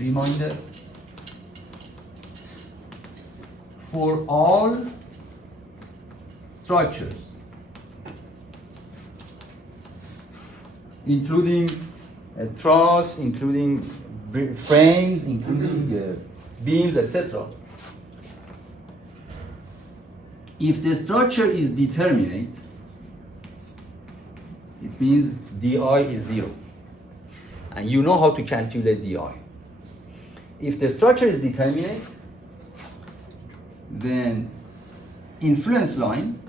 reminder, for all structures, including a truss, including frames, including beams, etc. If the structure is determinate, it means di is 0. And you know how to calculate di. If the structure is determinate, then influence line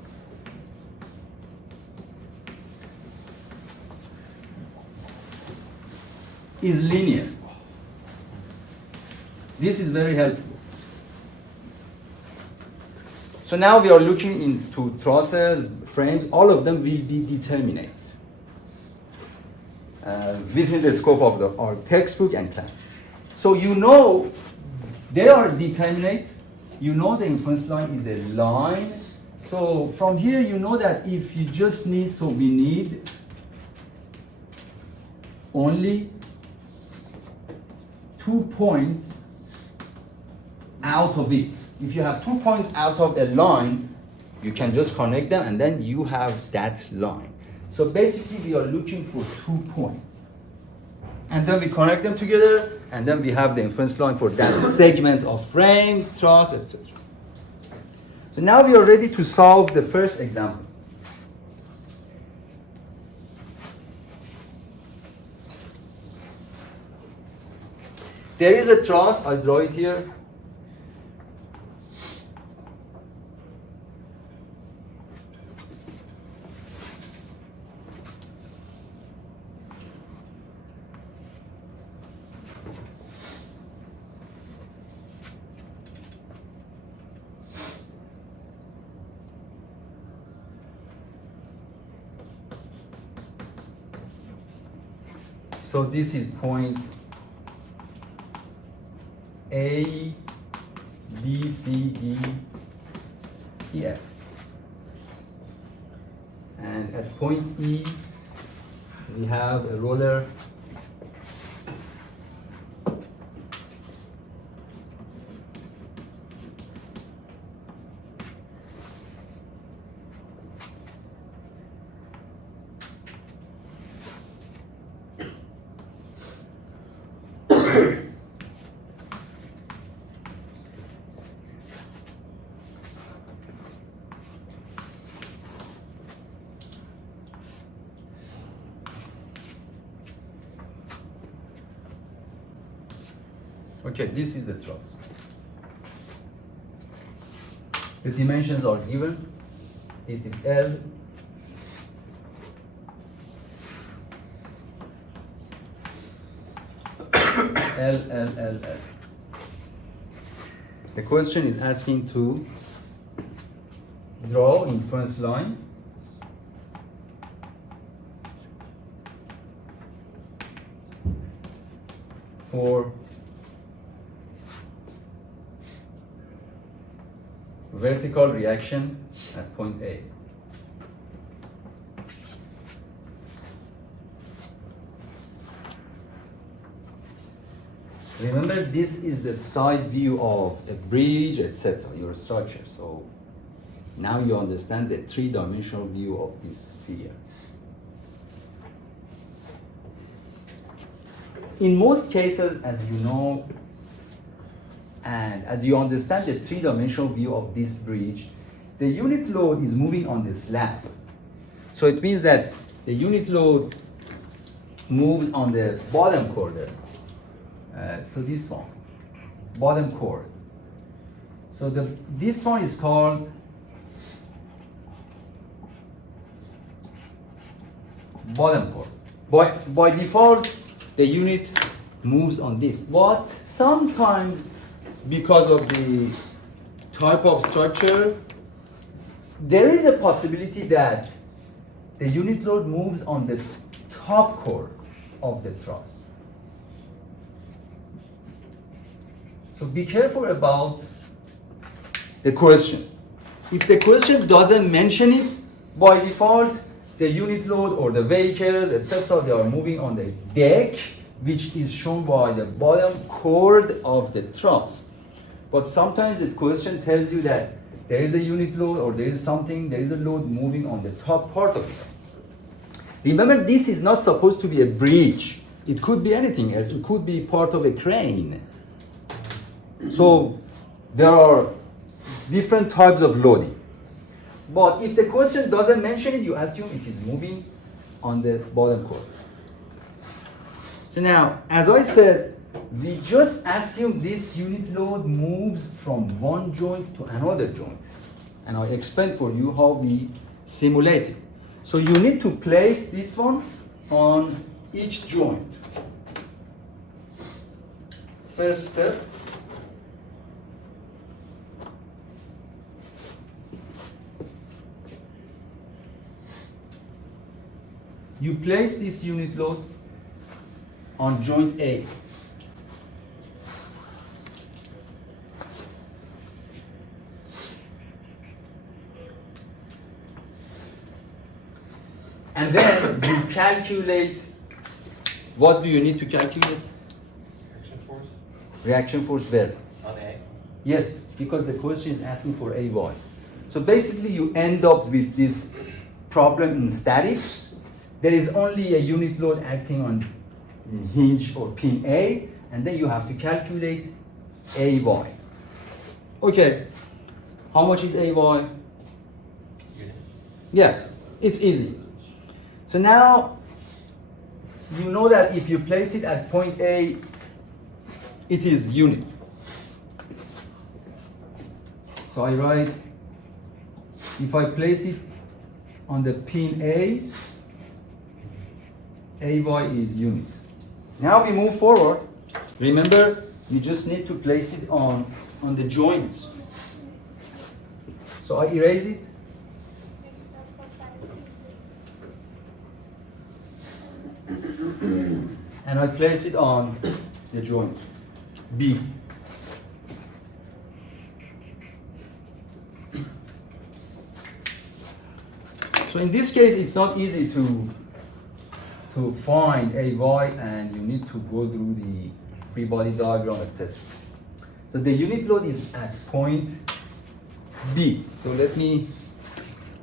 is linear. This is very helpful. So now we are looking into trusses, frames, all of them will be determinate within the scope of our textbook and class. So you know they are determinate, you know the influence line is a line. So from here you know that if you just need, so we need only 2 points out of it. If you have 2 points out of a line, you can just connect them and then you have that line. So basically we are looking for 2 points. And then we connect them together and then we have the influence line for that segment of frame, truss, etc. So now we are ready to solve the first example. There is a truss, I draw it here. So this is point A, B, C, D, E, F. And at point E, we have a roller Okay, this is the truss. The dimensions are given. This is L. L, L, L, L. The question is asking to draw influence line for vertical reaction at point A. Remember, this is the side view of a bridge, etc., your structure. So now you understand the three-dimensional view of this sphere. In most cases, as you know, and as you understand the three-dimensional view of this bridge, the unit load is moving on the slab. So it means that the unit load moves on the bottom corner. So this one, bottom chord. So this one is called bottom chord. By default, the unit moves on this. But sometimes, because of the type of structure, there is a possibility that the unit load moves on the top chord of the truss. So be careful about the question. If the question doesn't mention it, by default, the unit load or the vehicles, etc., they are moving on the deck which is shown by the bottom chord of the truss. But sometimes the question tells you that there is a unit load or there is a load moving on the top part of it. Remember, this is not supposed to be a bridge. It could be anything else. It could be part of a crane. So there are different types of loading. But if the question doesn't mention it, you assume it is moving on the bottom chord. So now, as I said, we just assume this unit load moves from one joint to another joint. And I explained for you how we simulate it. So you need to place this one on each joint. First step. You place this unit load on joint A. And then you calculate, what do you need to calculate? Reaction force Reaction force where? on A. Yes, because the question is asking for AY. So basically you end up with this problem in statics. There is only a unit load acting on hinge or pin A, and then you have to calculate AY. Okay, how much is AY? Unit. Yeah, it's easy. So now, you know that if you place it at point A, it is unit. So I write, if I place it on the pin A, AY is unit. Now we move forward. Remember, you just need to place it on the joints. So I erase it. And I place it on the joint B. So in this case, it's not easy to find AY, and you need to go through the free body diagram, etc. So the unit load is at point B. So let me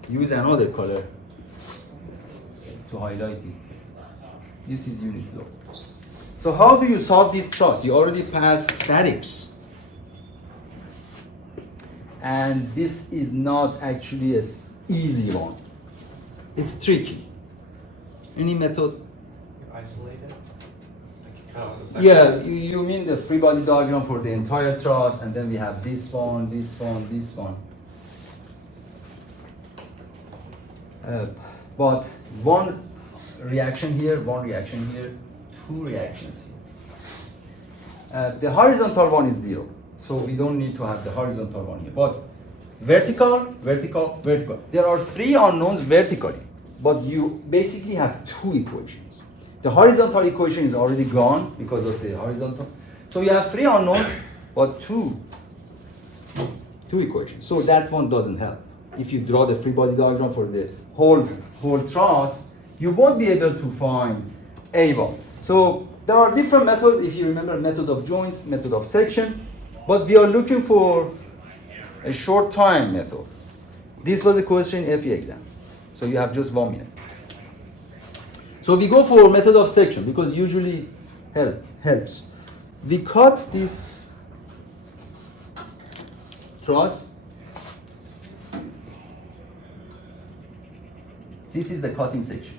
use another color to highlight it. This is unit load. So how do you solve this truss? You already passed statics. And this is not actually an easy one. It's tricky. Any method? You isolate it? Like you cut out the section? Yeah, you mean the free body diagram for the entire truss, and then we have this one, this one, this one. But one reaction here, two reactions here. The horizontal one is 0, so we don't need to have the horizontal one here. But vertical, vertical, vertical. There are 3 unknowns vertically, but you basically have 2 equations. The horizontal equation is already gone because of the horizontal. So you have 3 unknowns, but two equations. So that one doesn't help. If you draw the free body diagram for the whole truss, you won't be able to find A1. So there are different methods, if you remember, method of joints, method of section, but we are looking for a short time method. This was a question in FE exam, so you have just 1 minute. So we go for method of section because usually helps. We cut this truss. This is the cutting section.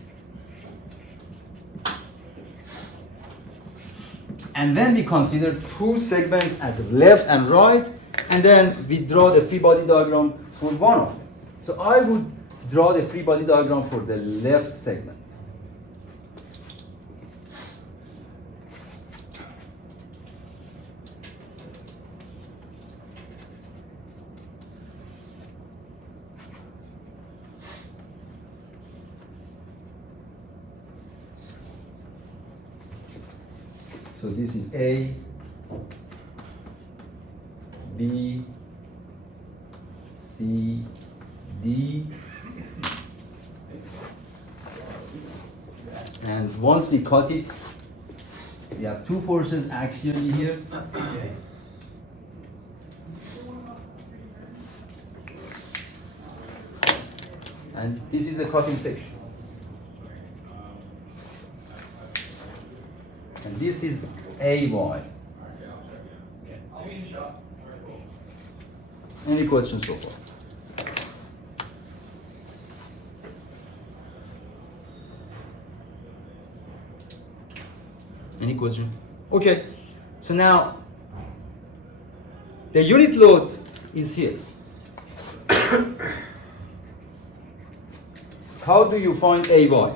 And then we consider 2 segments at the left and right, and then we draw the free body diagram for one of them. So I would draw the free body diagram for the left segment. So this is A, B, C, D. And once we cut it, We have two forces axially here. Okay. And this is a cutting section. And this is AY. Any questions so far? Any question? Okay, so now the unit load is here. How do you find AY?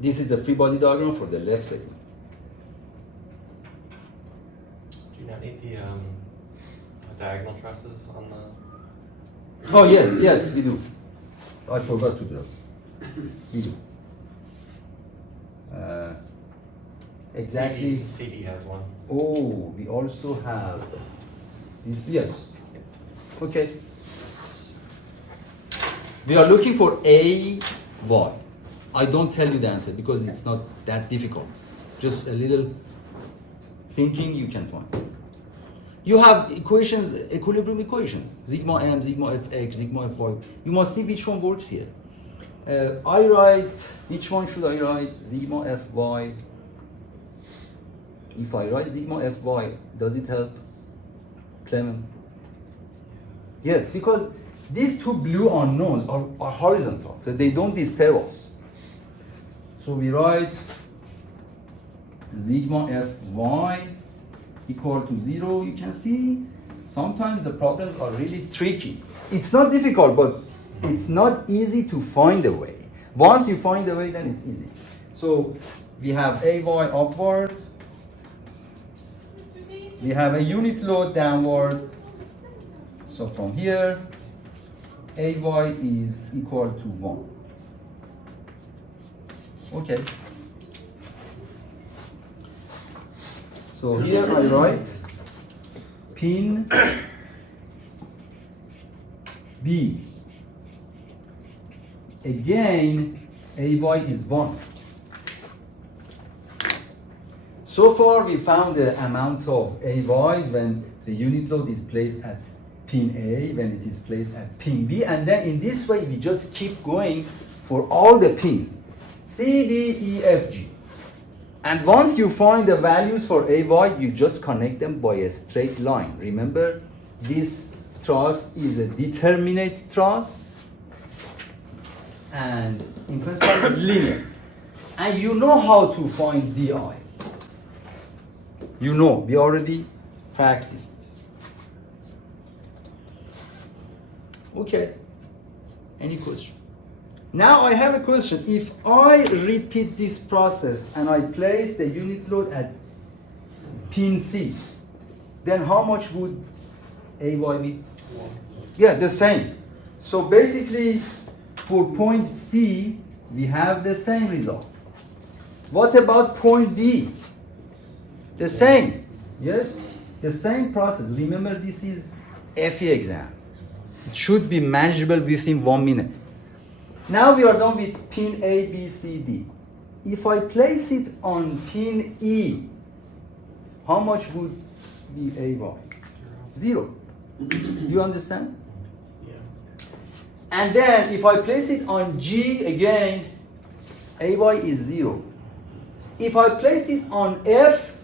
This is the free body diagram for the left segment. Do you not need the diagonal trusses on the? Oh yes, yes, we do. I forgot to do that. We do. Exactly. CD has one. Oh, we also have this. Yes. Okay. We are looking for AY. I don't tell you the answer because it's not that difficult. Just a little thinking you can find. You have equations, equilibrium equation, sigma m, sigma fx, sigma fy. You must see which one works here. I write, which one should I write? Sigma fy. If I write sigma fy, does it help? Clement? Yes, because these two blue unknowns are horizontal, so they don't disturb us. So we write sigma fy equal to 0. You can see sometimes the problems are really tricky. It's not difficult, but it's not easy to find a way. Once you find a way, then it's easy. So we have AY upward. We have a unit load downward. So from here, AY is equal to 1. Okay. So here I write pin B. Again, AY is 1. So far we found the amount of AY when the unit load is placed at pin A, when it is placed at pin B, and then in this way we just keep going for all the pins, C, D, E, F, G. And once you find the values for AY, you just connect them by a straight line. Remember, this truss is a determinate truss, and impedance is linear. And you know how to find DI. You know, we already practiced. Okay, any question? Now I have a question. If I repeat this process and I place the unit load at pin C, then how much would AY be? Yeah, the same. So basically, for point C, we have the same result. What about point D? The same. Yes, the same process. Remember, this is FE exam. It should be manageable within 1 minute. Now we are done with pin A, B, C, D. If I place it on pin E, how much would be AY? 0. You understand? Yeah. And then if I place it on G again, AY is 0. If I place it on F,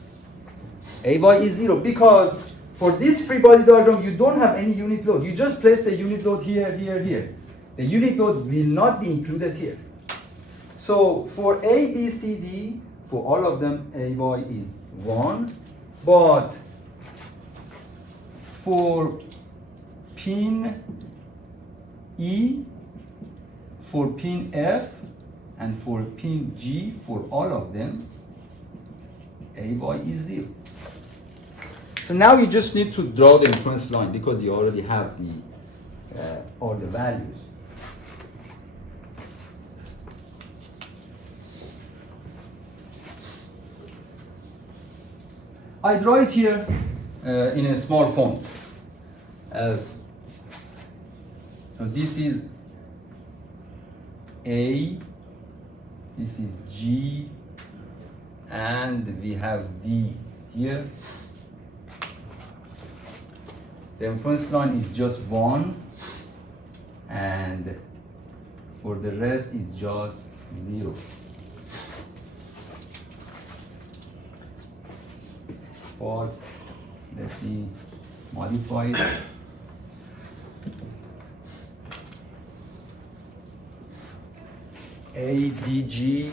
AY is 0, because for this free body diagram you don't have any unit load. You just place the unit load here, here, here. The unit load will not be included here. So for A, B, C, D, for all of them, AY is 1. But for pin E, for pin F, and for pin G, for all of them, AY is 0. So now you just need to draw the inference line because you already have the all the values. I draw it here in a small font. So this is A, this is G, and we have D here. The inference line is just 1, and for the rest is just 0. But let me modify it. ADG,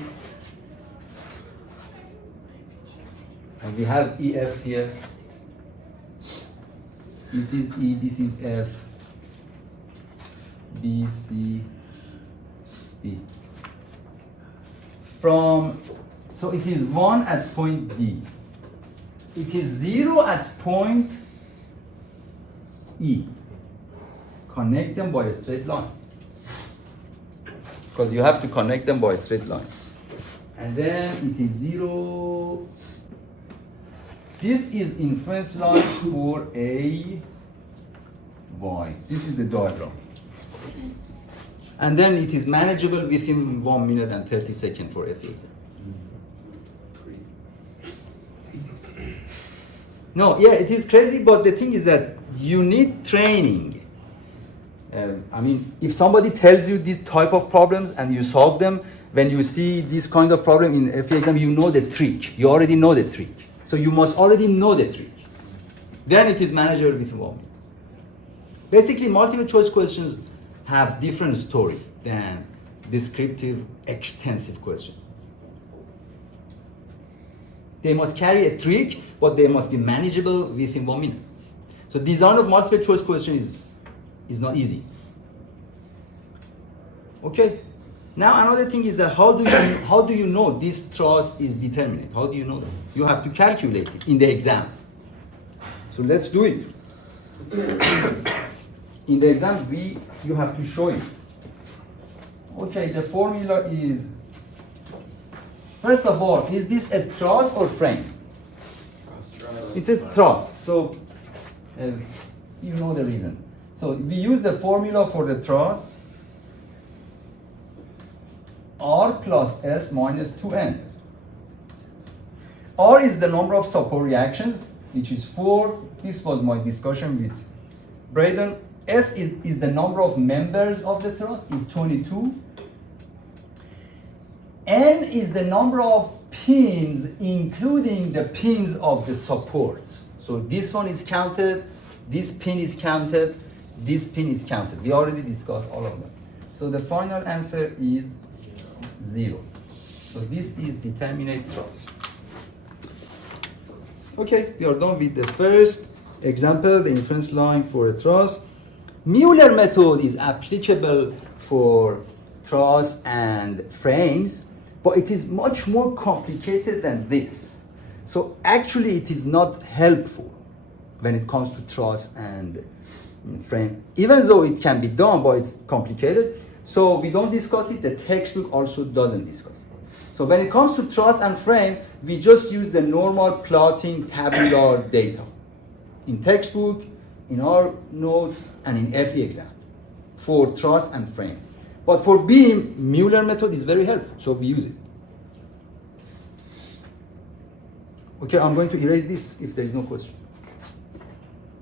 and we have EF here. This is E, this is F, B, C, D. So it is 1 at point D. It is 0 at point E. Connect them by a straight line. Because you have to connect them by a straight line. And then it is 0. This is inference line for A, Y. This is the diagram. And then it is manageable within 1 minute and 30 seconds for FE exam. No, yeah, it is crazy, but the thing is that you need training. I mean, if somebody tells you this type of problems and you solve them, when you see this kind of problem in FE exam, you know the trick. You already know the trick. So you must already know the trick. Then it is manageable within 1 minute. Basically, multiple choice questions have different story than descriptive, extensive questions. They must carry a trick, but they must be manageable within 1 minute. So design of multiple choice question is not easy. Okay. Now another thing is that how do you know this truss is determinate? How do you know that? You have to calculate it in the exam. So let's do it. In the exam, you have to show it. Okay, the formula is, first of all, is this a truss or frame? It's a truss. So you know the reason. So we use the formula for the truss, R plus S minus 2N. R is the number of support reactions, which is 4. This was my discussion with Braden. S is the number of members of the truss, is 22. N is the number of pins, including the pins of the support. So this one is counted, this pin is counted, this pin is counted. We already discussed all of them. So the final answer is 0. So this is determinate truss. Okay, we are done with the first example, the inference line for a truss. Mueller method is applicable for truss and frames, but it is much more complicated than this. So actually it is not helpful when it comes to truss and frame, even though it can be done, but it's complicated. So we don't discuss it, the textbook also doesn't discuss it. So when it comes to truss and frame, we just use the normal plotting tabular data in textbook, in our note, and in FE exam for truss and frame. But for beam, Mueller method is very helpful, so we use it. Okay, I'm going to erase this if there is no question.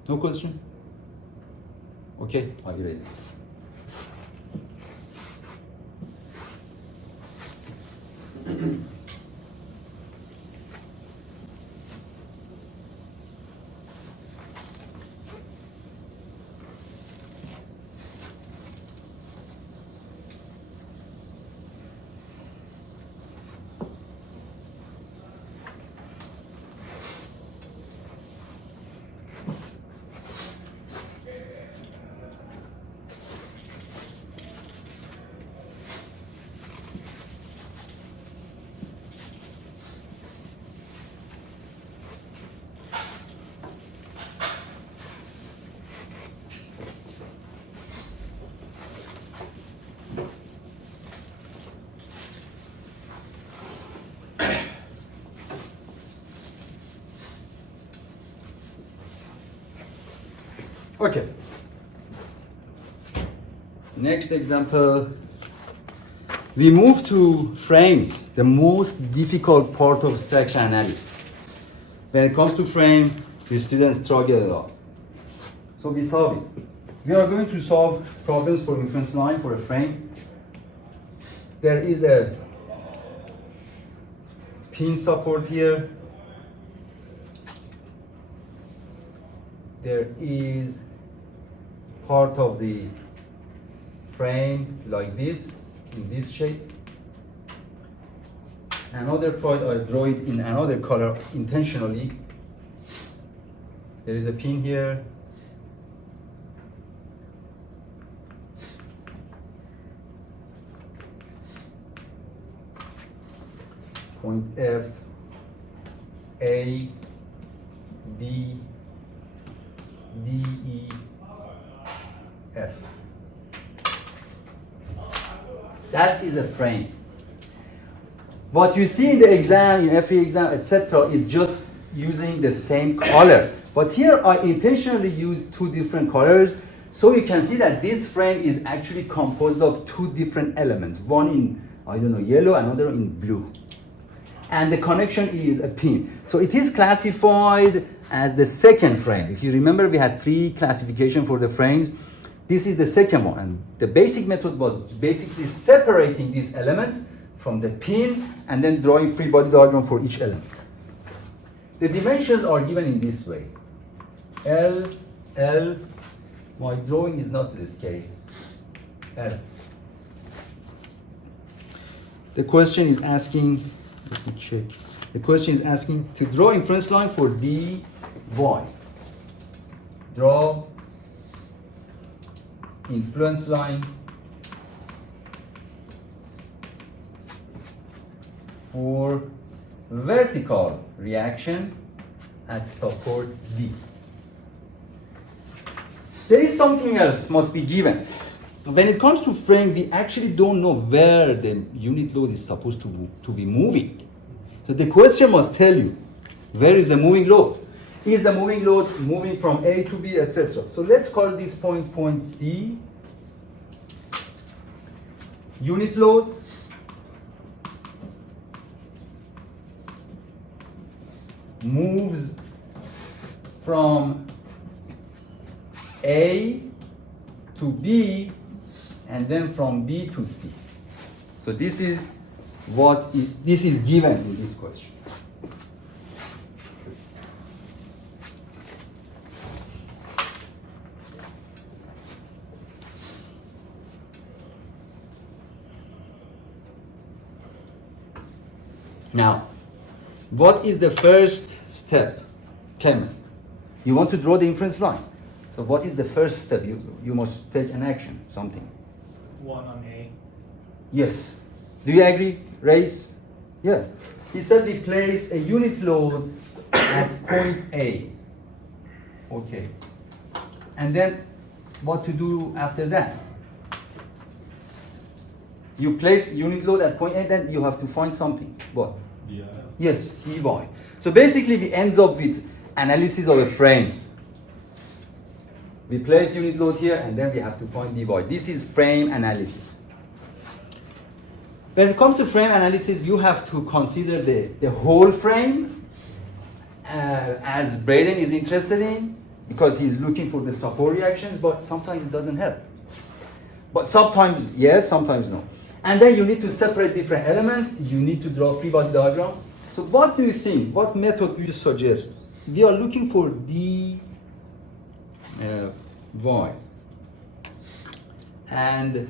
No question? Okay, I'll erase it. Okay. Next example, We move to frames, the most difficult part of structure analysis. When it comes to frame, the students struggle a lot. So we solve it. We are going to solve problems for inference line for a frame. There is a pin support here. There is part of the frame like this, in this shape. Another part, I draw it in another color intentionally. There is a pin here. Point F, A, B, D, E, F. That is a frame. What you see in the exam, in FE exam, etc., is just using the same color. But here I intentionally used two different colors, so you can see that this frame is actually composed of two different elements. One in, I don't know, yellow, another in blue. And the connection is a pin. So it is classified as the second frame. If you remember, we had three classifications for the frames. This is the second one. And the basic method was basically separating these elements from the pin and then drawing free body diagram for each element. The dimensions are given in this way. L, L, my drawing is not this scale. L. The question is asking, let me check. The question is asking to draw inference line for dy. Draw inference line for vertical reaction at support D. There is something else must be given. When it comes to frame, we actually don't know where the unit load is supposed to be moving. So the question must tell you, where is the moving load? Is the moving load moving from A to B, etc.? So let's call this point C. Unit load moves from A to B and then from B to C. So this is this is given in this question. Now, what is the first step, Clement? You want to draw the inference line. So what is the first step? You must take an action, something. 1 on A. Yes. Do you agree, Race? Yeah. He said we place a unit load at point A. Okay. And then what to do after that? You place unit load at point A, then you have to find something. What? Yeah. Yes, dy. So basically we end up with analysis of a frame. We place unit load here and then we have to find dy. This is frame analysis. When it comes to frame analysis, you have to consider the whole frame as Braden is interested in, because he's looking for the support reactions, but sometimes it doesn't help. But sometimes yes, sometimes no. And then you need to separate different elements. You need to draw free body diagram. So what do you think? What method do you suggest? We are looking for dy. And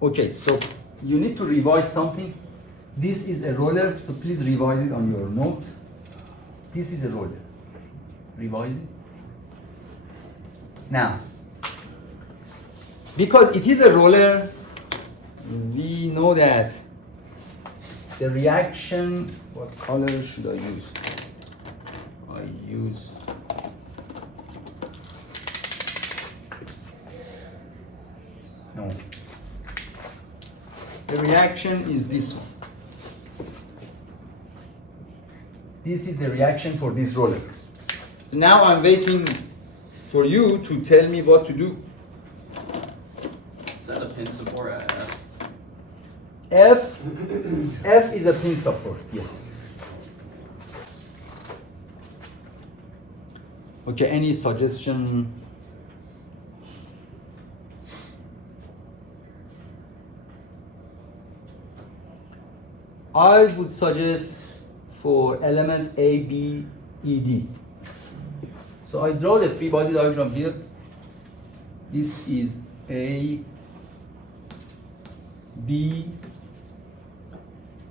okay, so you need to revise something. This is a roller, so please revise it on your note. This is a roller. Revise it. Now, because it is a roller, we know that the reaction, what color should I use? I use no. The reaction is this one. This is the reaction for this roller. Now I'm waiting for you to tell me what to do. Is that a pin support at F? F, F is a pin support, yes. Okay, any suggestion? I would suggest for elements A, B, E, D. So I draw the free body diagram here. This is A, B,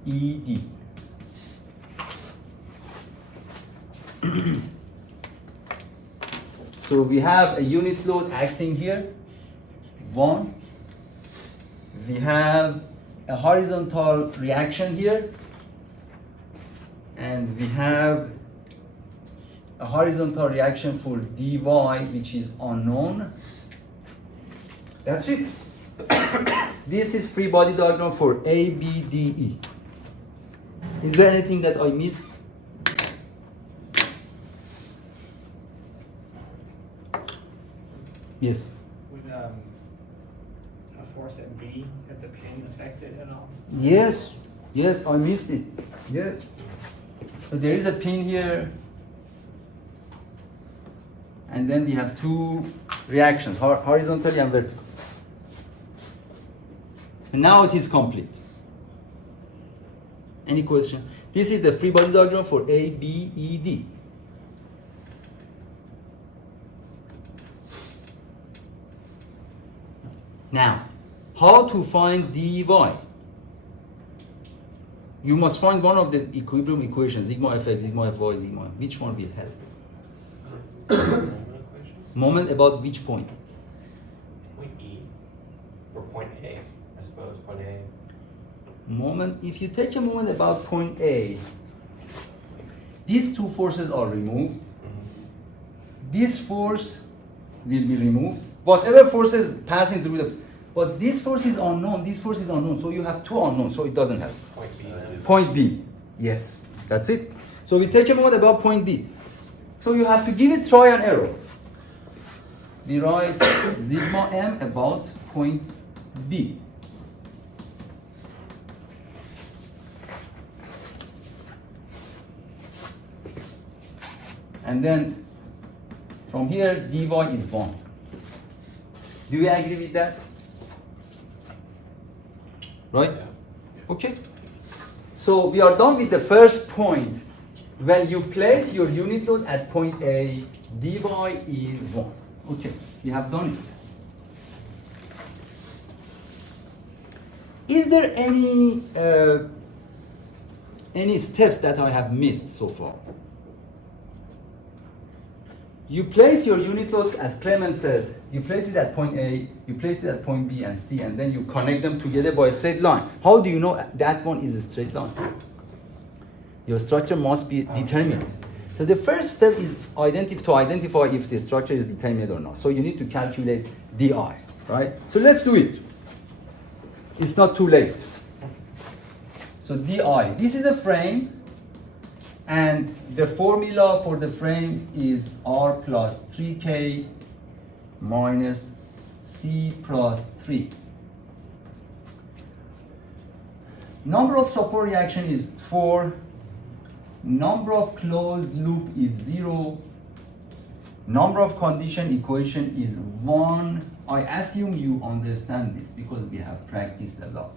E, D. So we have a unit load acting here, 1. We have a horizontal reaction here, and we have a horizontal reaction for dy, which is unknown. That's it. This is free body diagram for A, B, D, E. Is there anything that I missed? Yes. Would a force at B at the pin affect it at all? Yes. Yes, I missed it. Yes. So there is a pin here, and then we have two reactions, horizontally and vertical. And now it is complete. Any question? This is the free body diagram for A, B, E, D. Now, how to find dy? You must find one of the equilibrium equations, sigma fx, sigma fy, sigma. Which one will help? Moment equation? Moment about which point? Point E. Or point A, I suppose. Point A. Moment, if you take a moment about point A, these two forces are removed. This force will be removed. Whatever forces passing through the, but this force is unknown, this force is unknown, so you have two unknowns, so it doesn't help. Point B. Point B, yes, that's it. So we take a moment about point B. So you have to give it try and error. We write sigma m about point B. And then from here, dy is 1. Do you agree with that? Right? Yeah. Okay. So we are done with the first point. When you place your unit load at point A, dy is 1. Okay, we have done it. Is there any steps that I have missed so far? You place your unit load, as Clement said, you place it at point A, you place it at point B and C, and then you connect them together by a straight line. How do you know that one is a straight line? Your structure must be determined. So the first step is to identify if the structure is determined or not. So you need to calculate di, right? So let's do it. It's not too late. So di, this is a frame, and the formula for the frame is R plus 3K minus C plus 3. Number of support reaction is 4. Number of closed loop is 0. Number of condition equation is 1. I assume you understand this because we have practiced a lot.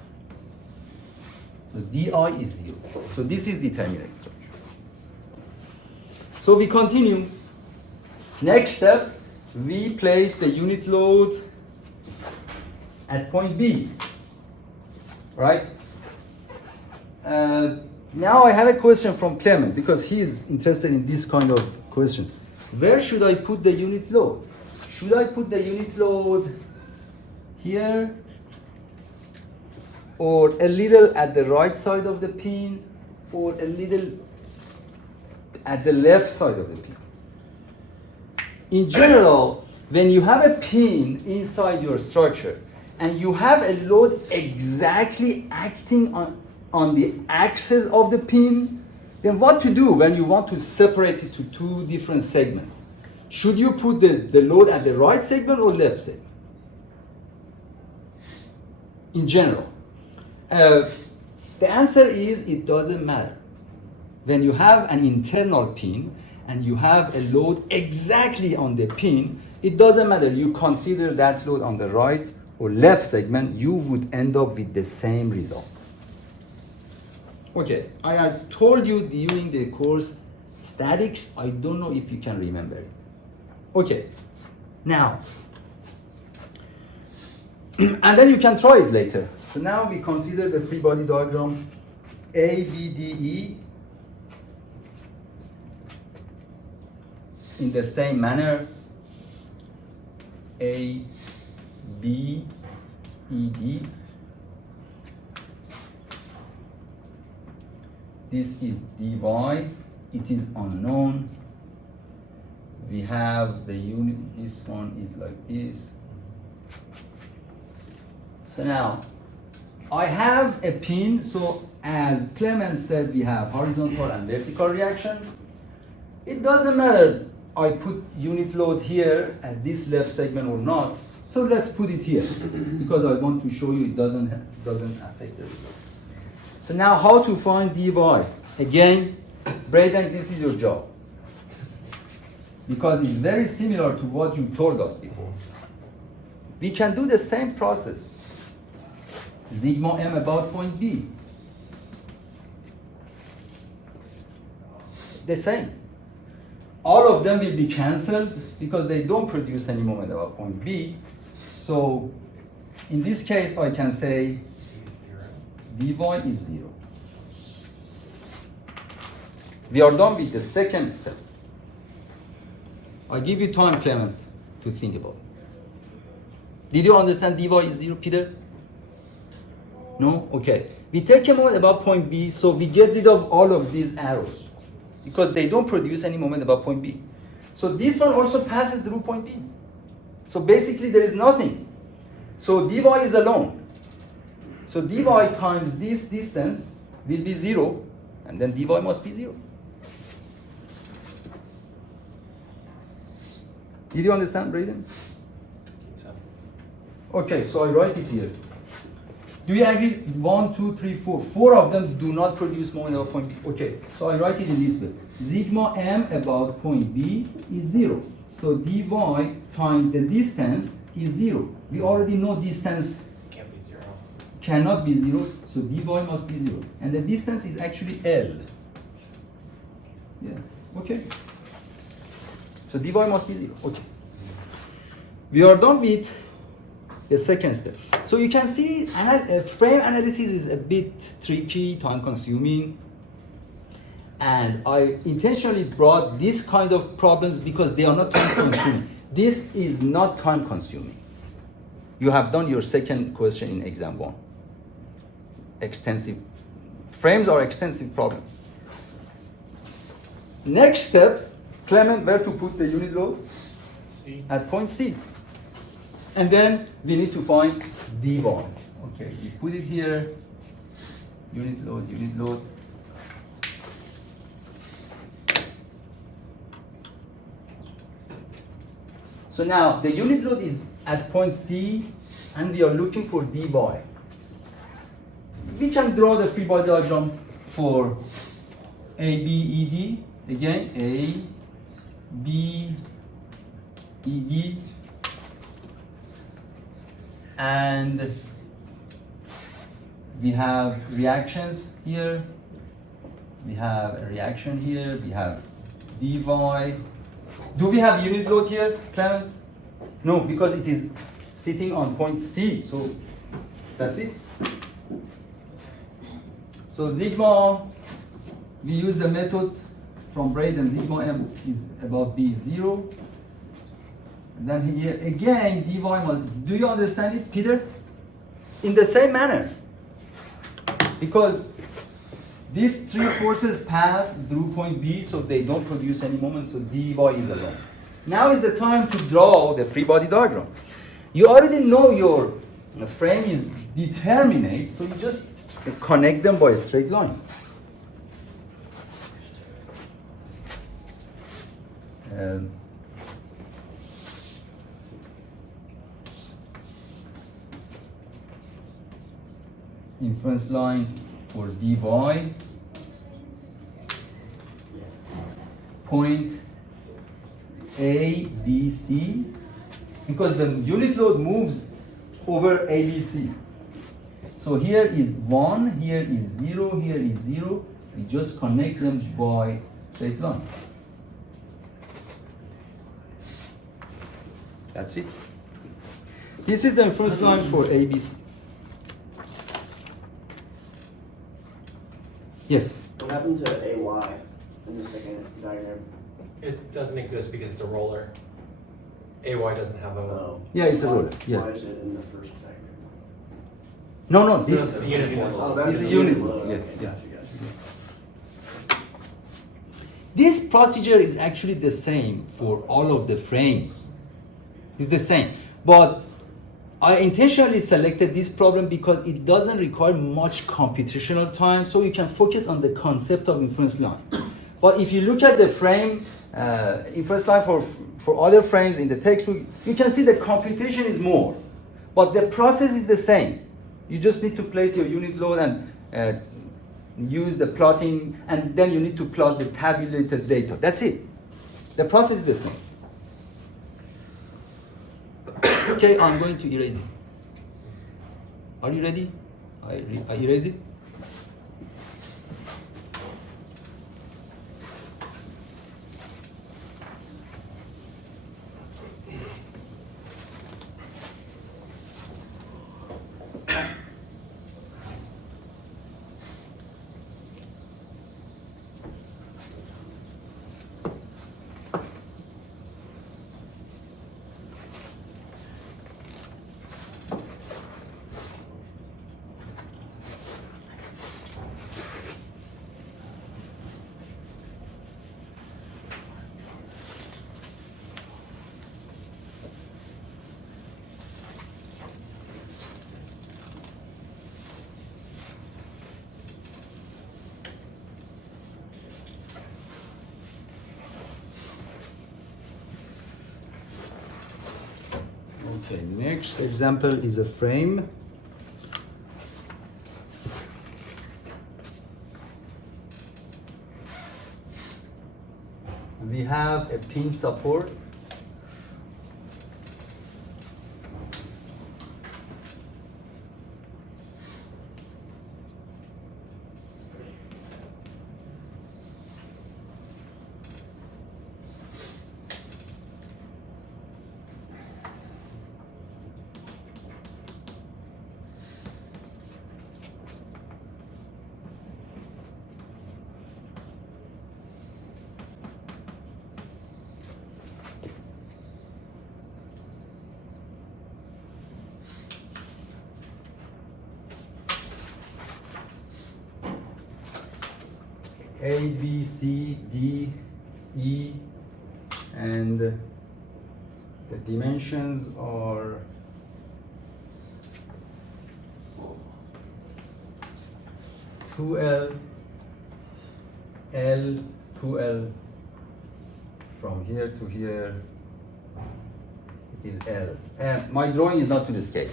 So di is 0. So this is determinate structure. So we continue. Next step, we place the unit load at point B, right? Now I have a question from Clement because he is interested in this kind of question. Where should I put the unit load? Should I put the unit load here or a little at the right side of the pin or a little at the left side of the pin? In general, when you have a pin inside your structure and you have a load exactly acting on the axis of the pin, then what to do when you want to separate it to two different segments? Should you put the load at the right segment or left segment? In general. The answer is it doesn't matter. When you have an internal pin and you have a load exactly on the pin, it doesn't matter. You consider that load on the right or left segment, you would end up with the same result. Okay, I had told you during the course statics, I don't know if you can remember it. Okay, now, and then you can try it later. So now we consider the free body diagram A, B, D, E in the same manner. A, B, E, D. This is dy, it is unknown. We have the unit, this one is like this. So now, I have a pin, so as Clement said, we have horizontal and vertical reaction. It doesn't matter I put unit load here at this left segment or not, so let's put it here, because I want to show you it doesn't affect the result. So now how to find dy? Again, Braden, this is your job. Because it's very similar to what you told us before. We can do the same process. Sigma m about point B. The same. All of them will be cancelled because they don't produce any moment about point B. So in this case, I can say dy is 0. We are done with the second step. I give you time, Clement, to think about it. Did you understand dy is 0, Peter? No? Okay. We take a moment about point B, so we get rid of all of these arrows because they don't produce any moment about point B. So this one also passes through point B. So basically there is nothing. So dy is alone. So dy times this distance will be 0, and then dy must be 0. Did you understand, Braden? Okay, so I write it here. Do you agree? 1, 2, 3, 4. 4 of them do not produce moment about point B. Okay, so I write it in this way. Sigma m about point B is 0. So dy times the distance is 0. We already know distance Can't be 0. cannot be 0, so dy must be 0. And the distance is actually L. Yeah, okay. So dy must be 0, okay. We are done with the second step. So you can see frame analysis is a bit tricky, time consuming. And I intentionally brought this kind of problems because they are not time consuming. This is not time consuming. You have done your second question in exam 1. Extensive. Frames are extensive problem. Next step, Clement, where to put the unit load? C. At point C. And then we need to find dy. Okay, we put it here, unit load, unit load. So now the unit load is at point C and we are looking for dy. We can draw the free body diagram for A, B, E, D. Again, A, B, E, D. And we have reactions here. We have a reaction here. We have dy. Do we have unit load here, Clement? No, because it is sitting on point C. So that's it. So sigma, we use the method from Braden. Sigma m is about B 0. Then here again, dy must, do you understand it, Peter? In the same manner. Because these three forces pass through point B, so they don't produce any moment, so dy is alone. Now is the time to draw the free body diagram. You already know your frame is determinate, so you just connect them by a straight line. inference line for dy point A, B, C, because the unit load moves over A, B, C. So here is 1, here is 0, here is 0. We just connect them by straight line. That's it. This is the inference line for A, B, C. Yes? What happened to AY in the second diagram? It doesn't exist because it's a roller. AY doesn't have a. Oh. Yeah, it's a roller. Yeah. Why is it in the first diagram? No, this The unit load. Oh, It's that's a the unit load. load, yeah, Okay, yeah. gotcha, gotcha. This procedure is actually the same for all of the frames. It's the same. But I intentionally selected this problem because it doesn't require much computational time, so you can focus on the concept of inference line. But if you look at the frame, inference line for other frames in the textbook, you can see the computation is more. But the process is the same. You just need to place your unit load and use the plotting, and then you need to plot the tabulated data. That's it. The process is the same. Okay, I'm going to erase it. Are you ready? I erase it. Okay, next example is a frame. We have a pin support. A, B, C, D, E, and the dimensions are 2L, L, 2L, from here to here, it is L. And my drawing is not to the scale.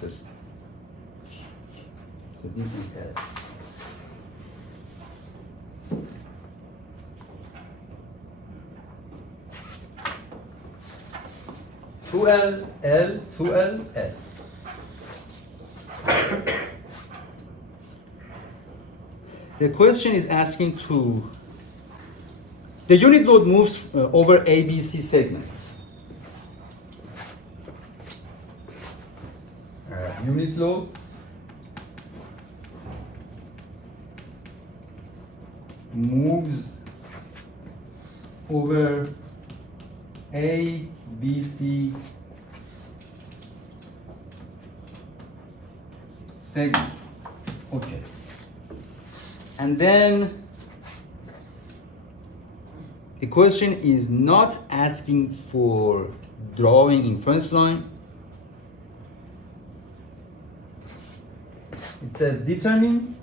Just, so this is L. Two L, L, 2L, L. The question is asking to, the unit load moves over ABC segment. Unit load moves over A, B, C segment. Okay. And then the question is not asking for drawing inference line. It says determine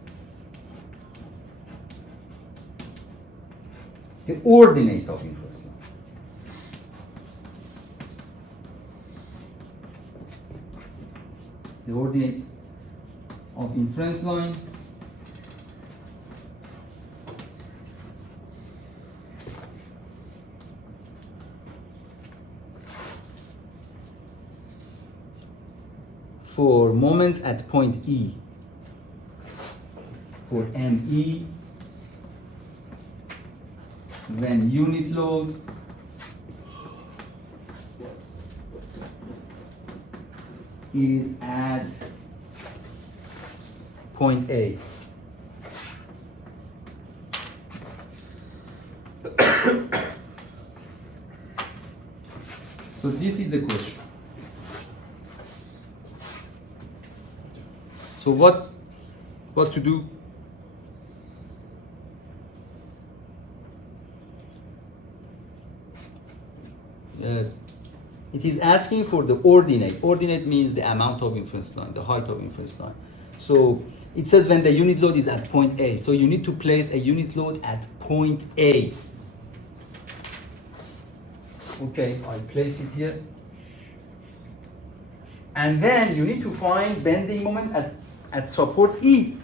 the ordinate of inference line. The ordinate of inference line for moment at point E for ME when unit load is at point A. So this is the question. So what to do? It is asking for the ordinate. Ordinate means the amount of inference line, the height of inference line. So it says when the unit load is at point A. So you need to place a unit load at point A. Okay, I place it here. And then you need to find bending moment at support E.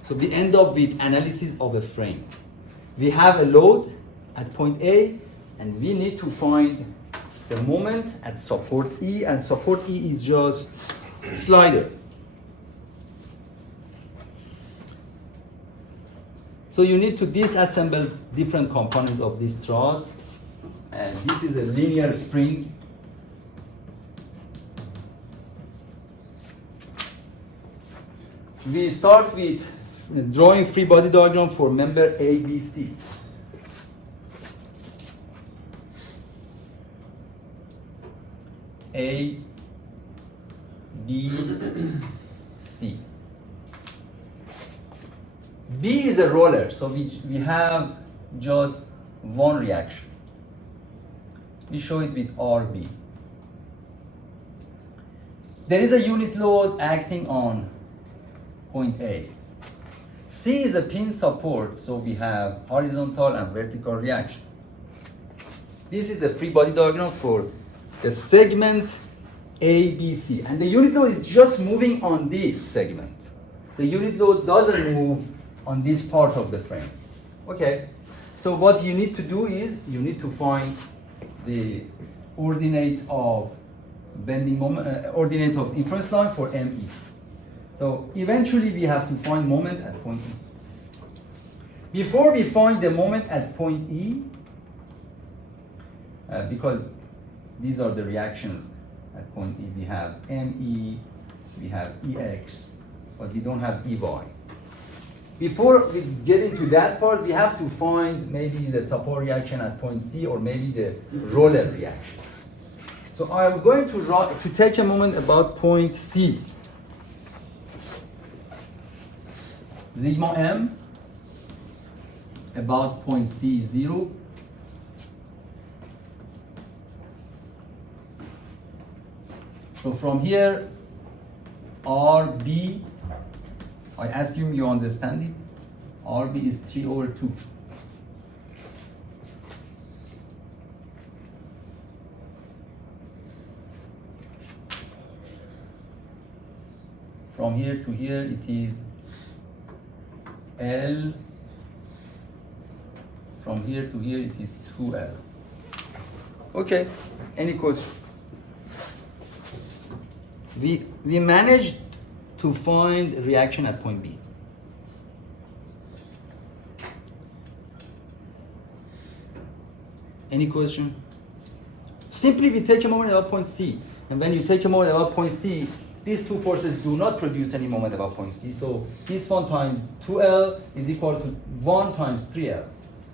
So we end up with analysis of a frame. We have a load at point A, and we need to find the moment at support E, and support E is just slider. So you need to disassemble different components of this truss, and this is a linear spring. We start with drawing free body diagram for member ABC. A, B, C. B is a roller, so we have just one reaction. We show it with RB. There is a unit load acting on point A. C is a pin support, so we have horizontal and vertical reaction. This is the free body diagram for the segment ABC, and the unit load is just moving on this segment. The unit load doesn't move on this part of the frame. Okay, so what you need to do is you need to find the ordinate of bending moment, ordinate of inference line for ME. So eventually we have to find moment at point E. Before we find the moment at point E, because these are the reactions at point E, we have ME, we have EX, but we don't have EY. Before we get into that part, we have to find maybe the support reaction at point C, or maybe the roller reaction. So I'm going to take a moment about point C. Sigma M about point C0. So from here, RB, I assume you understand it. RB is 3/2. From here to here, it is L. From here to here, it is 2L. Okay, any question? We managed to find reaction at point B. Any question? Simply we take a moment about point C, and when you take a moment about point C, these two forces do not produce any moment about point C. So this 1 times 2L is equal to 1 times 3L,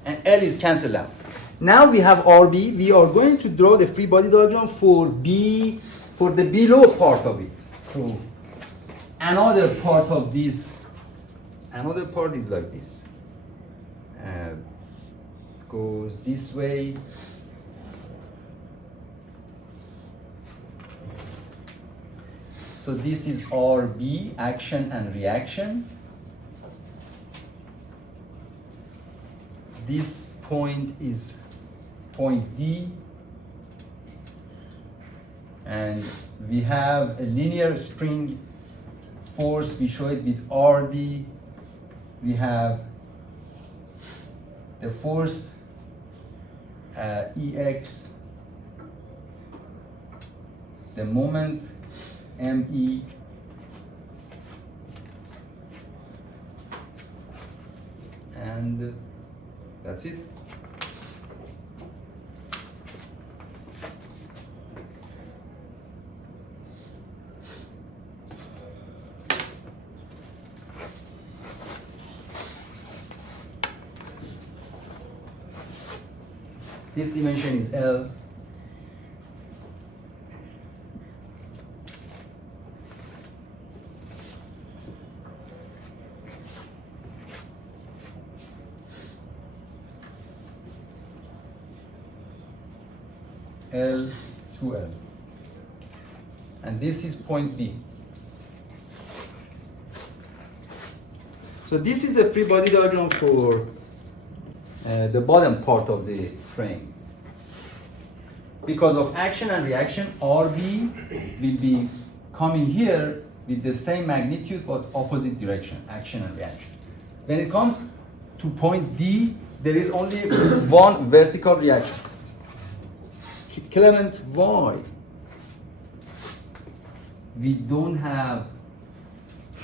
and L is cancelled out. Now we have RB. We are going to draw the free body diagram for B, for the below part of it. So another part of this, another part is like this. Goes this way. So this is RB, action and reaction. This point is point D. And we have a linear spring force, we show it with RD. We have the force EX, the moment ME, and that's it. This dimension is L. L to L. And this is point B. So this is the free body diagram for the bottom part of the frame. Because of action and reaction, RB will be coming here with the same magnitude but opposite direction, action and reaction. When it comes to point D, there is only one vertical reaction. Clement, why? We don't have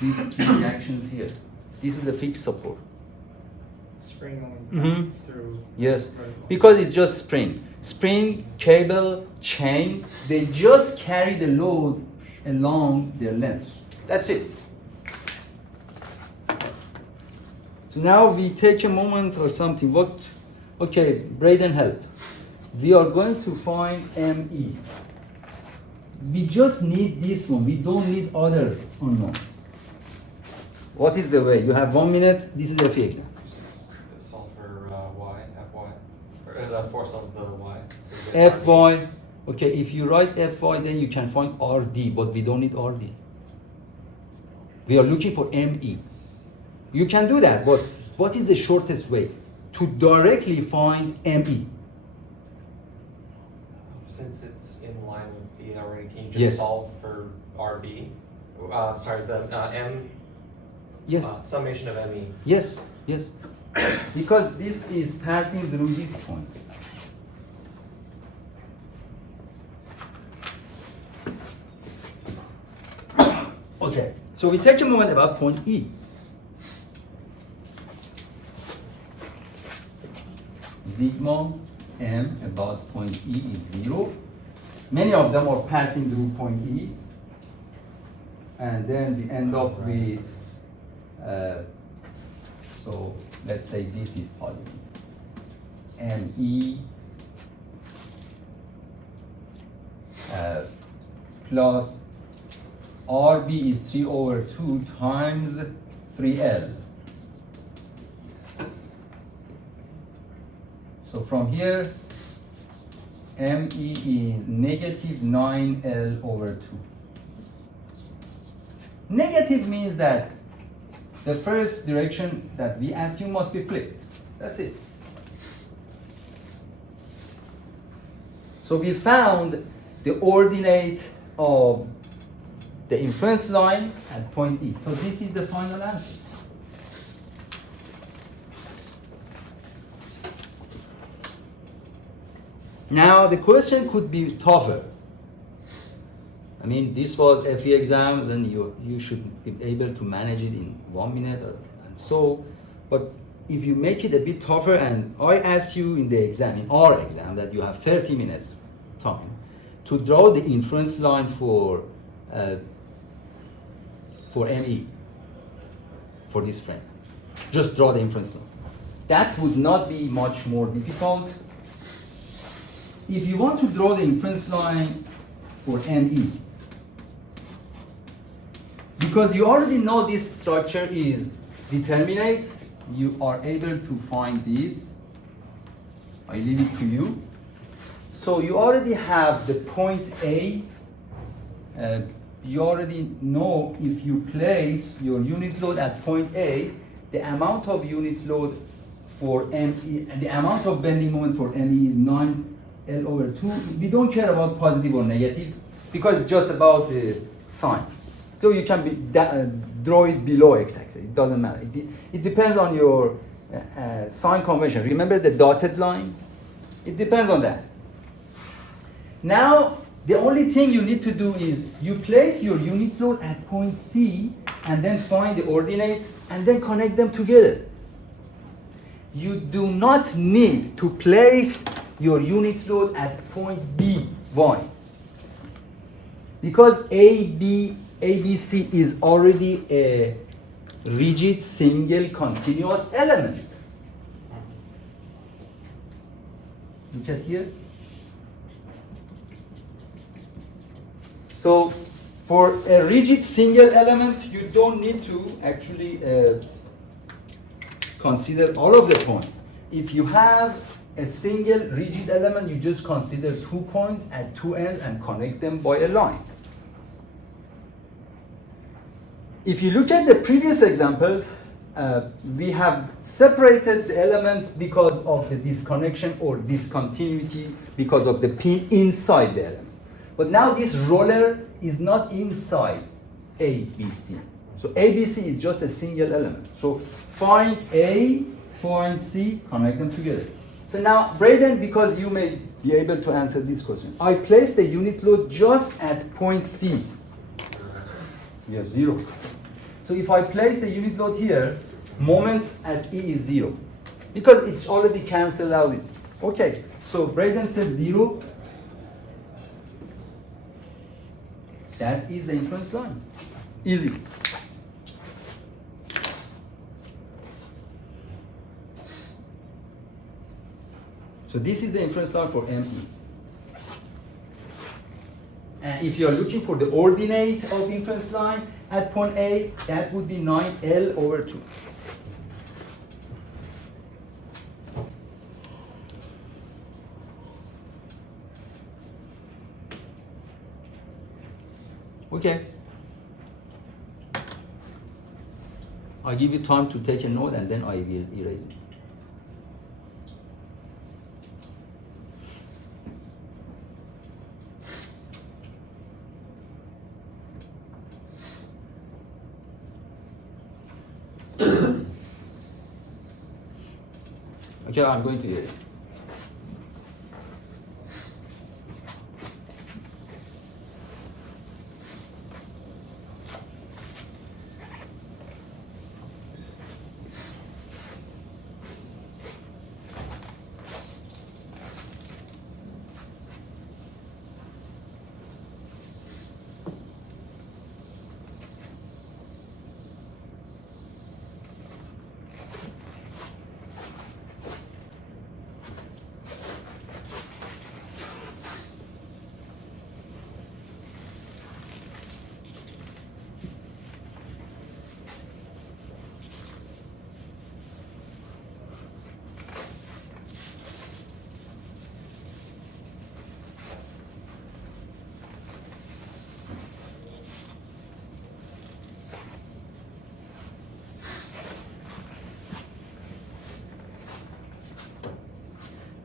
these three reactions here. This is a fixed support. Spring only Mhm. passes through. Yes, vertical. because it's just spring. Spring, cable, chain, they just carry the load along their lengths. That's it. So now we take a moment or something. Okay, Braden, help. We are going to find ME. We just need this one. We don't need other unknowns. What is the way? You have 1 minute. This is a FE exam. Solve for y, Fy, or the force of the y. Fy. Okay, if you write Fy, then you can find RD, but we don't need RD. We are looking for ME. You can do that, but what is the shortest way to directly find ME? Since it's in line with D already, can you just Yes. solve for RB? Sorry, the M. Yes. Summation of ME. Yes, yes. Because this is passing through this point. Okay, so we take a moment about point E. Sigma M about point E is 0. Many of them are passing through point E. And then we end up with so let's say this is positive. ME plus RB is 3/2 times 3L. So from here, ME is negative 9L/2. Negative means that the first direction that we assume must be flipped. That's it. So we found the ordinate of the inference line at point E. So this is the final answer. Now the question could be tougher. I mean, this was FE exam, then you should be able to manage it in 1 minute and so. But if you make it a bit tougher, and I ask you in the exam, in our exam, that you have 30 minutes time to draw the inference line for ME, for this frame. Just draw the inference line. That would not be much more difficult. If you want to draw the inference line for ME, because you already know this structure is determinate, you are able to find this. I leave it to you. So you already have the point A. You already know if you place your unit load at point A, the amount of unit load for ME, the amount of bending moment for ME is 9L/2. We don't care about positive or negative because it's just about the sign. So you can draw it below x-axis. It doesn't matter. It depends on your sign convention. Remember the dotted line? It depends on that. Now, the only thing you need to do is you place your unit load at point C and then find the ordinates and then connect them together. You do not need to place your unit load at point B. Why? Because ABC is already a rigid single continuous element. Look at here. So for a rigid single element, you don't need to actually consider all of the points. If you have a single rigid element, you just consider 2 points at 2 ends and connect them by a line. If you look at the previous examples, we have separated the elements because of the disconnection or discontinuity because of the pin inside the element. But now this roller is not inside ABC. So ABC is just a single element. So find A, find C, connect them together. So now, Braden, because you may be able to answer this question, I place the unit load just at point C. Yes, 0. So if I place the unit load here, moment at E is 0. Because it's already canceled out. Okay, so Braden said 0. That is the inference line. Easy. So this is the inference line for ME. And if you are looking for the ordinate of inference line at point A, that would be 9L over 2. Okay. I'll give you time to take a note and then I will erase it. Okay, I'm going to erase it.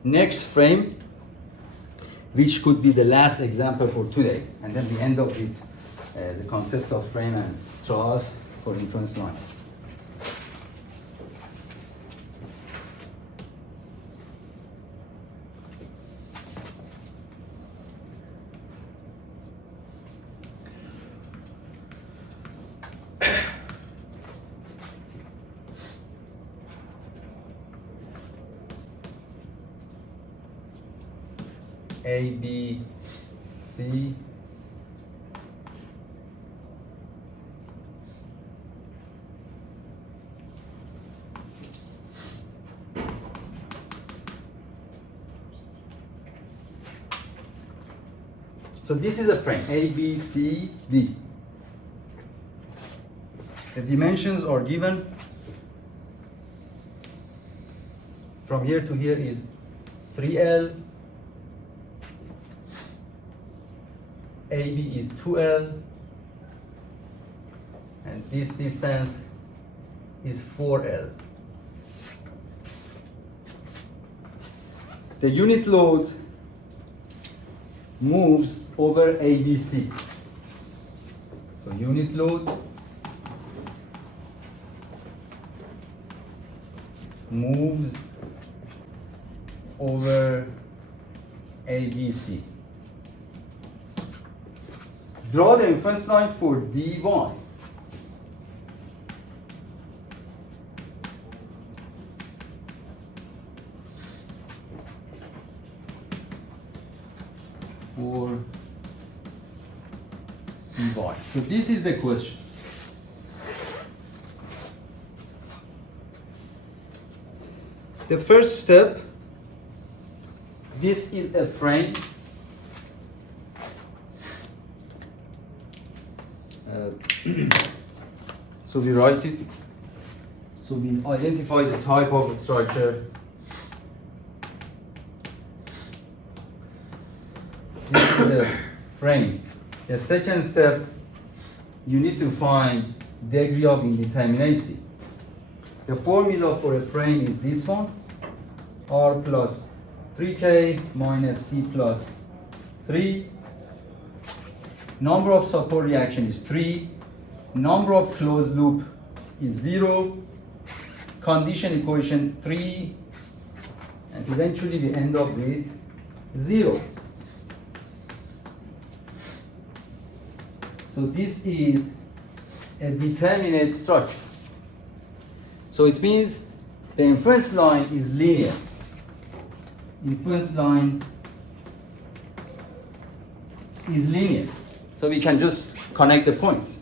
Next frame, which could be the last example for today, and then we end up with the concept of frame and truss for inference lines. A, B, C, so this is a frame, A, B, C, D. The dimensions are given. From here to here is 3L. AB is 2L, and this distance is 4L. The unit load moves over ABC. So unit load moves over ABC. Draw the inference line for dy. For dy. So this is the question. The first step, this is a frame. So we write it. So we identify the type of the structure. This is the frame. The second step, you need to find degree of indeterminacy. The formula for a frame is this one, R plus 3K minus C plus 3. Number of support reaction is 3. Number of closed loop is 0. Condition equation 3. And eventually we end up with 0. So this is a determinate structure. So it means the inference line is linear. Inference line is linear. So we can just connect the points.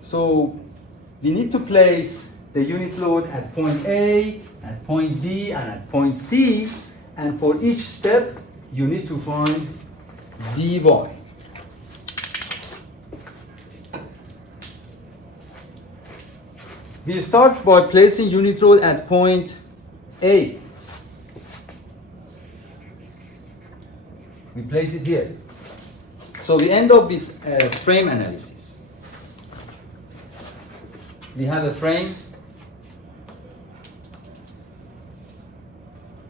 So we need to place the unit load at point A, at point B, and at point C. And for each step, you need to find dy. We start by placing unit load at point A. We place it here. So we end up with a frame analysis. We have a frame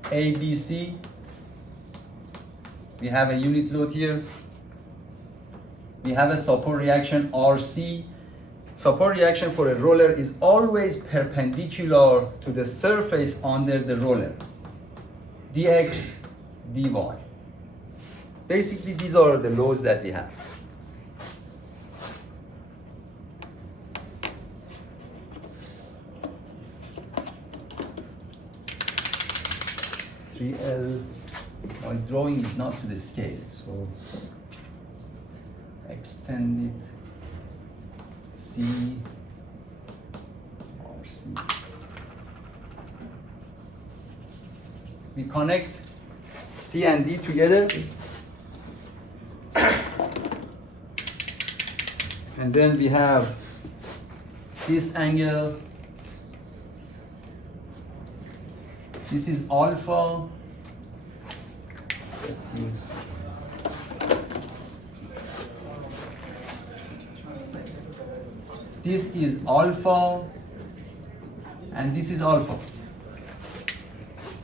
ABC. We have a unit load here. We have a support reaction RC. Support reaction for a roller is always perpendicular to the surface under the roller. dx, dy. Basically, these are the loads that we have. L. My drawing is not to the scale, so extend it. C, RC. We connect C and D together. And then we have this angle. This is alpha. Let's use. This is alpha, and this is alpha.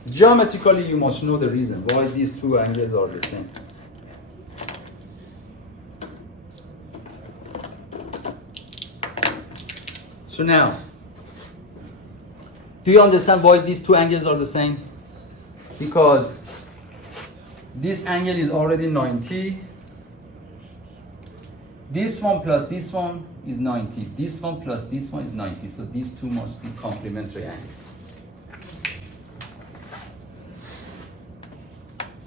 Geometrically, you must know the reason why these two angles are the same. So now, do you understand why these two angles are the same? Because this angle is already 90. This one plus this one is 90. This one plus this one is 90. So these two must be complementary angles.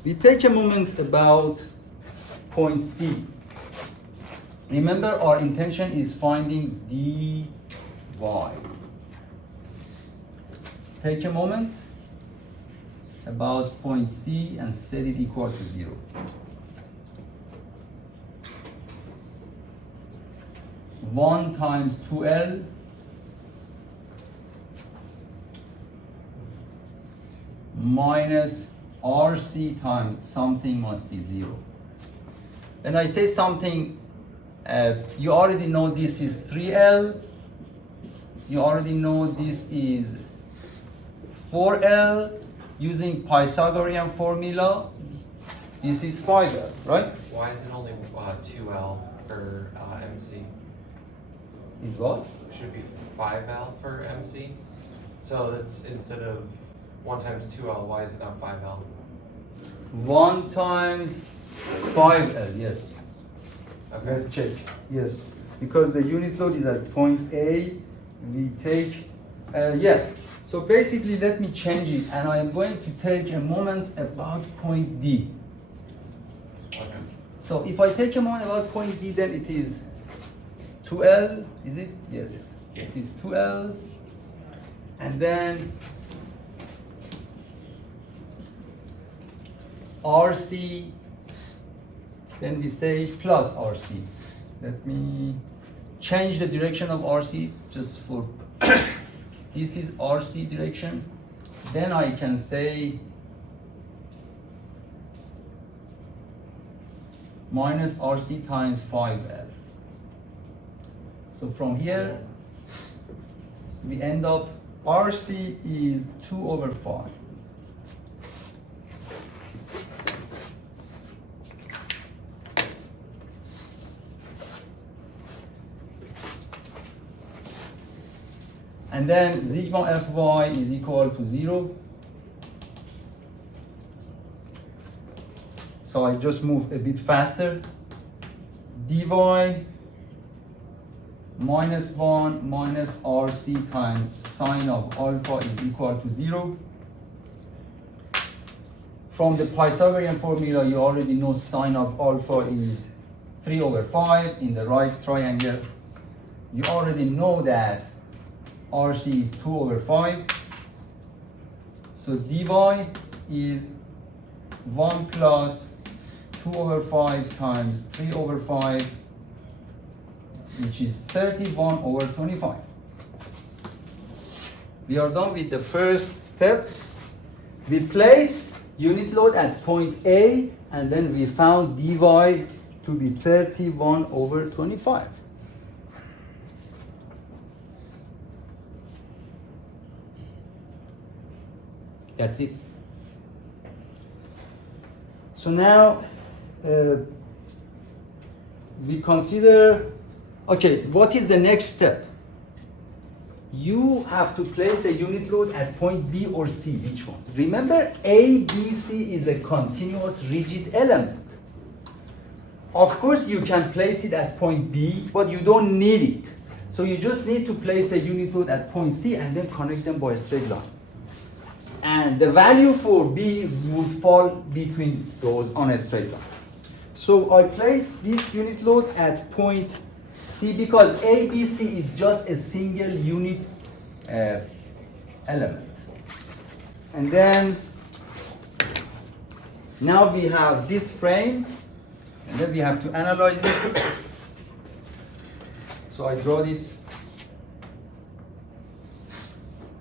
We take a moment about point C. Remember, our intention is finding dy. Take a moment about point C and set it equal to 0. One times 2L minus RC times something must be 0. When I say something, you already know this is 3L. You already know this is 4L. Using Pythagorean formula, this is 5L, right? Why is it only 2L? for MC. Is what? Should be 5L for MC. So that's instead of 1 times 2L, why is it not 5L? 1 times 5L, yes. Okay. Let's check. Yes, because the unit load is at point A. We take, yeah. So basically, let me change it, and I'm going to take a moment about point D. Okay. So if I take a moment about point D, then it is 2L, is it? Yes. Yeah. It is 2L, and then RC, then we say plus RC. Let me change the direction of RC just for, this is RC direction. Then I can say minus RC times 5L. So from here, we end up, RC is 2 over 5. And then sigma Fy is equal to 0. So I just move a bit faster. dy minus 1 minus RC times sine of alpha is equal to 0. From the Pythagorean formula, you already know sine of alpha is 3 over 5 in the right triangle. You already know that RC is 2 over 5. So dy is 1 plus 2 over 5 times 3 over 5, which is 31 over 25. We are done with the first step. We place unit load at point A, and then we found dy to be 31 over 25. That's it. So now we consider, okay, what is the next step? You have to place the unit load at point B or C, which one? Remember, A, B, C is a continuous rigid element. Of course, you can place it at point B, but you don't need it. So you just need to place the unit load at point C and then connect them by a straight line. And the value for B would fall between those on a straight line. So I place this unit load at point C because ABC is just a single unit element. And then now we have this frame, and then we have to analyze it. So I draw this.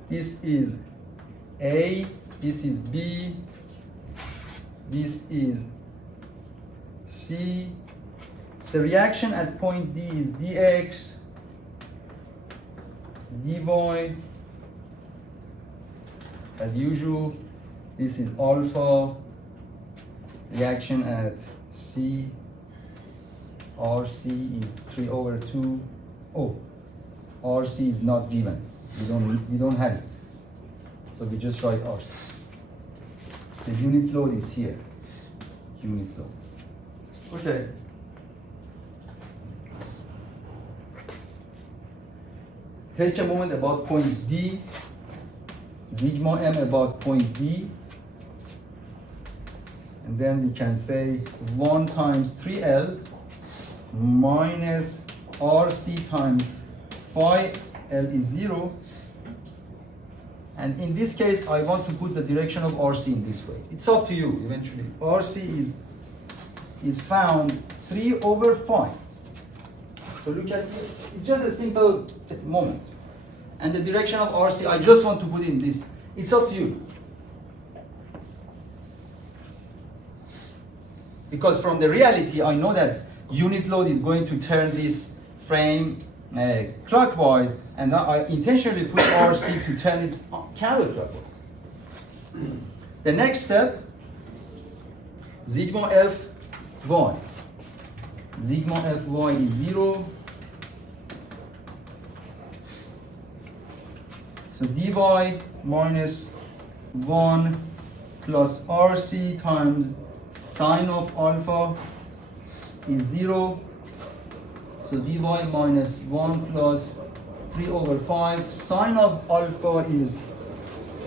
This is A, this is B, this is C. The reaction at point D is dx, dy, as usual. This is alpha. Reaction at C, RC is 3 over 2. Oh, RC is not given. We don't have it. So we just write RC. The unit load is here. Unit load. Okay. Take a moment about point D. Sigma M about point B. And then we can say 1 times 3L minus RC times phi L is 0. And in this case, I want to put the direction of RC in this way. It's up to you eventually. RC is found 3 over 5. So look at it. It's just a simple moment. And the direction of RC, I just want to put in this. It's up to you. Because from the reality, I know that unit load is going to turn this frame clockwise, and I intentionally put RC to turn it counterclockwise. The next step, sigma F y. sigma fy is 0. So dy minus 1 plus rc times sine of alpha is 0. So dy minus 1 plus 3 over 5. Sine of alpha is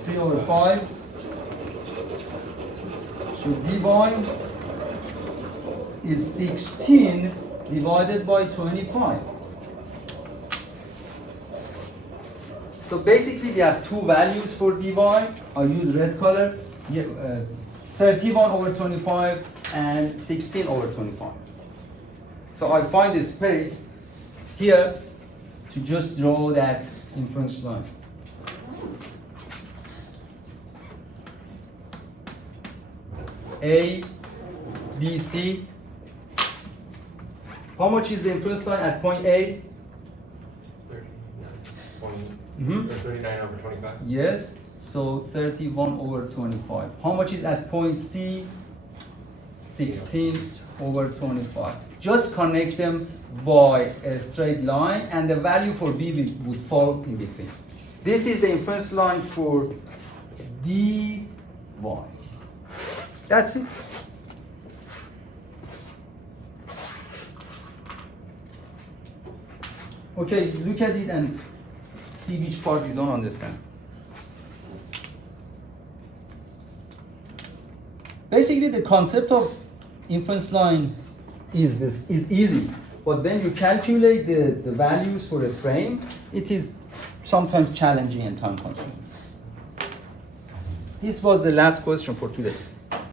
3 over 5. So dy is 16 divided by 25. So basically we have two values for dy. I'll use red color. 31 over 25 and 16 over 25. So I find a space here to just draw that inference line. A, B, C. How much is the inference line at point A? 39 over 25. Yes, so 31 over 25. How much is at point C? 16 over 25. Just connect them by a straight line and the value for B would fall in between. This is the inference line for dy. That's it. Okay, look at it and see which part you don't understand. Basically, the concept of inference line is easy, but when you calculate the values for a frame, it is sometimes challenging and time consuming. This was the last question for today.